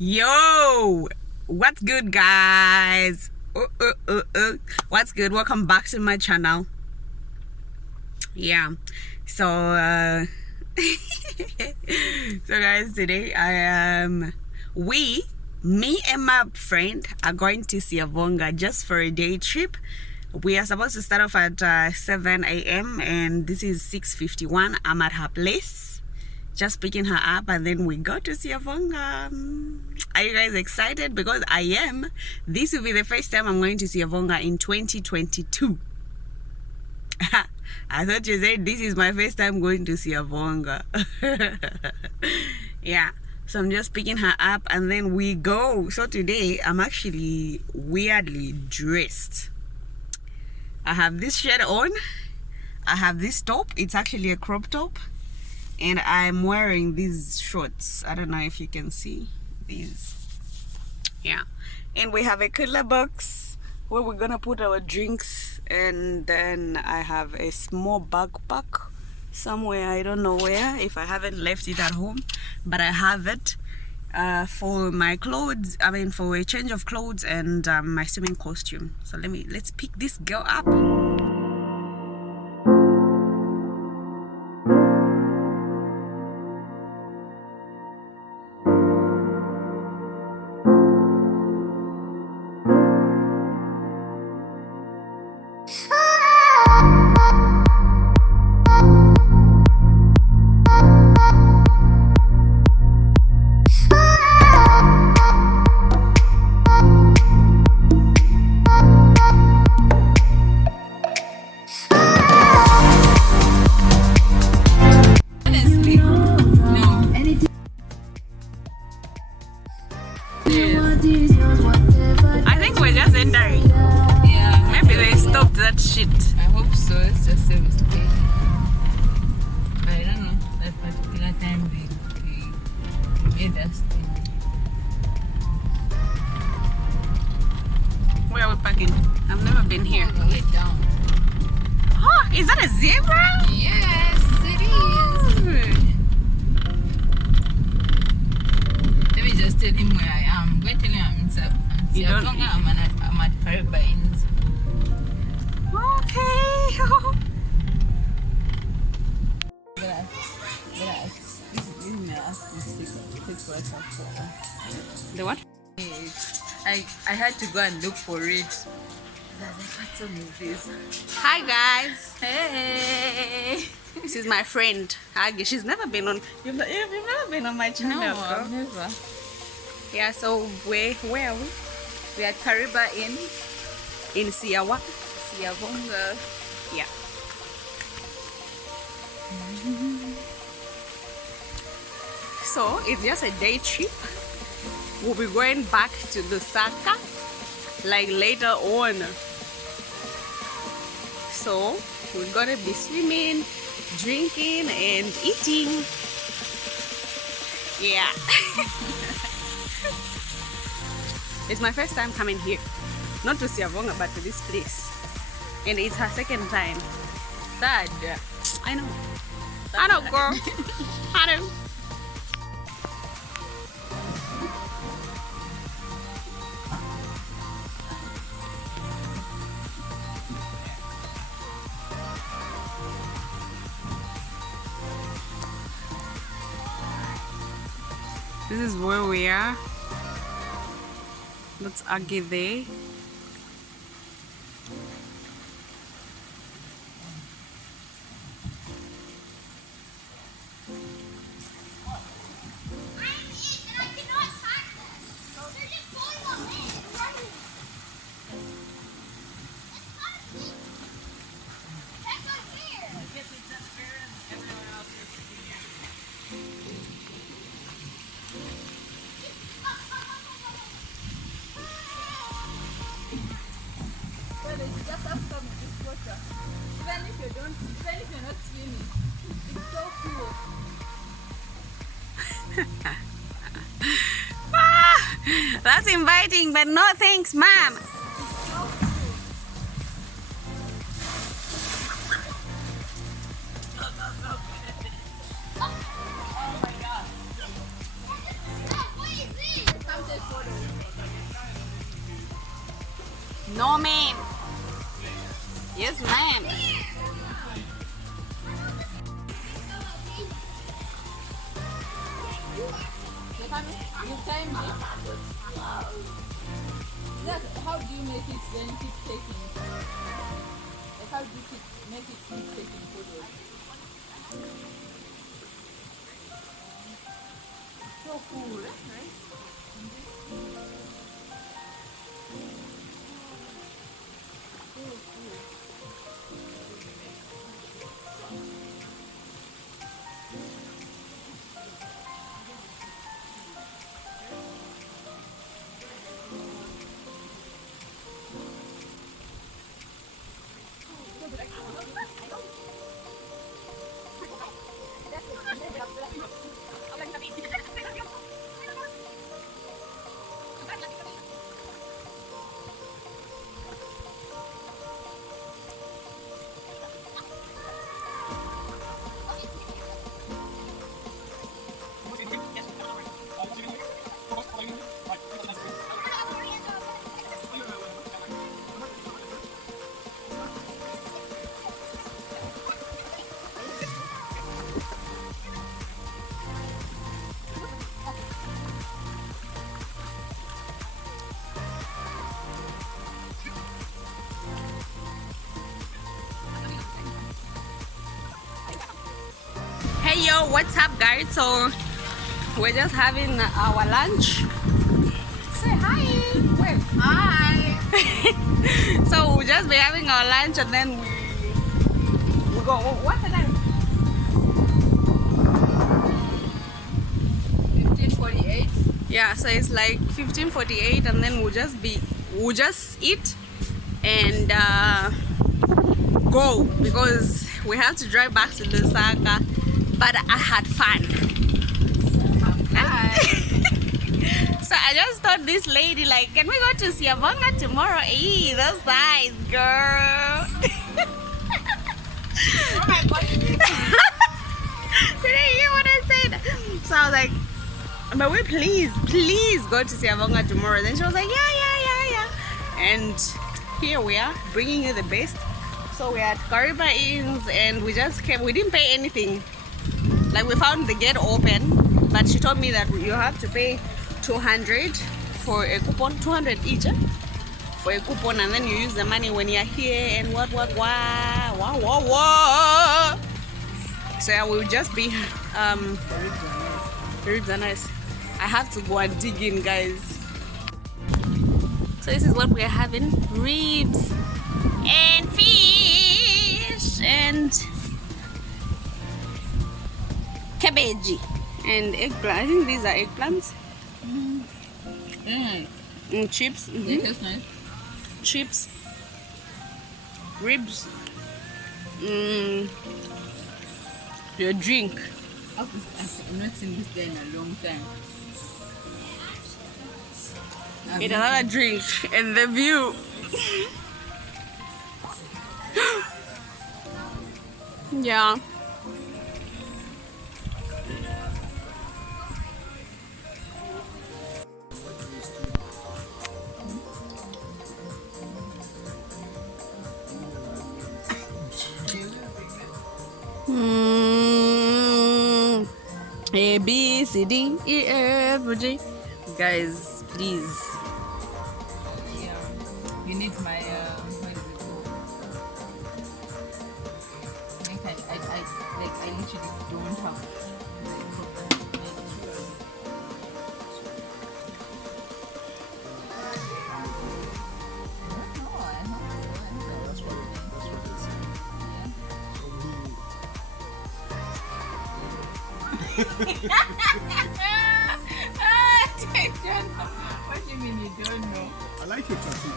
Yo, what's good, guys? What's good? Welcome back to my channel. Yeah, so so guys, today me and my friend are going to Siavonga just for a day trip. We are supposed to start off at 7 a.m. and this is 6:51. I'm at her place, just picking her up, and then we go to Siavonga. Are you guys excited? Because I am. This will be the first time I'm going to Siavonga in 2022. I thought you said this is my first time going to Siavonga. Yeah, so I'm just picking her up and then we go. So today I'm actually weirdly dressed. I have this shirt on, I have this top, it's actually a crop top, and I'm wearing these shorts. I don't know if you can see these. Yeah, and we have a cooler box where we're gonna put our drinks, and then I have a small backpack somewhere, I don't know where, if I haven't left it at home, but I have it for my clothes, for a change of clothes and my swimming costume. So let's pick this girl up. I think we're just entering. Yeah. Maybe they stopped that shit. I hope so. It's just a mistake. But I don't know. That particular time they made us think. Where are we parking? I've never been here. All the way down. Oh, is that a zebra? Yes, it is. Let me just tell him where I am. I'm going to tell him I'm in Siavonga. I'm at Kariba. Okay. The what? I had to go and look for it. What's up with this? Hi guys. Hey. This is my friend. She's never been on. You've never been on my channel. No, I've never. Yeah. So where are we? We are at Kariba in Siavonga. Siavonga. Yeah. So it's just a day trip. We'll be going back to the Saka like later on. So we're gonna be swimming, drinking and eating. Yeah. It's my first time coming here. Not to Siavonga, but to this place. And it's her second time. Third. I know. I know, girl. I know. This is where we are. That's Agi there. Just have to come in this water. Even if you're not swimming, it's so cool. That's inviting, but no thanks, ma'am. No, ma'am. Yes, ma'am. You time it. That, how do you make it then keep taking? Like how do you make it keep taking photos? So cool, right? Hey yo, what's up guys? So we're just having our lunch. Say hi. Wave. Hi. So we'll just be having our lunch and then we go. What's the time? 15:48. Yeah, so it's like 15:48 and then we'll just eat and go because we have to drive back to Lusaka. But I had fun. So I just told this lady, like, can we go to Siavonga tomorrow? Eee, those eyes, girl. Oh my god. Did you hear what I said? So I was like, but we please go to Siavonga tomorrow. Then she was like, yeah. And here we are, bringing you the best. So we're at Kariba Inns and we just came. We didn't pay anything. Like we found the gate open, but she told me that you have to pay 200 for a coupon, 200 each for a coupon, and then you use the money when you're here and what. So yeah, we'll just be the ribs are nice. I have to go and dig in, guys. So this is what we're having: ribs and fish and cabbage and eggplant. I think these are eggplants. Chips. Yeah, that's nice. Chips. Ribs. Your drink. I've not seen this guy in a long time. Get another drink and the view. Yeah. A B C D E F G. Guys, please. Yeah. You need my what is it called? Like I literally don't have what do you mean you don't know? I like your tattoo.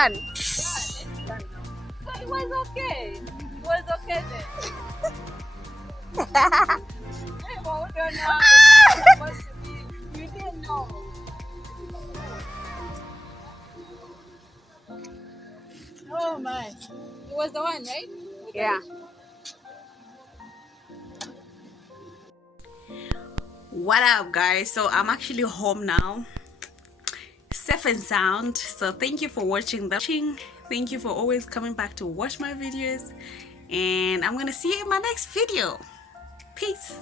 done. Yeah, it's done now. So it was okay. It was okay then. Hey, but we don't know how it's supposed to be. You didn't know. Oh my. It was the one, right? With the Yeah. ring? What up, guys? So I'm actually home now, safe and sound. So thank you for watching. Thank you for always coming back to watch my videos, and I'm gonna see you in my next video. Peace.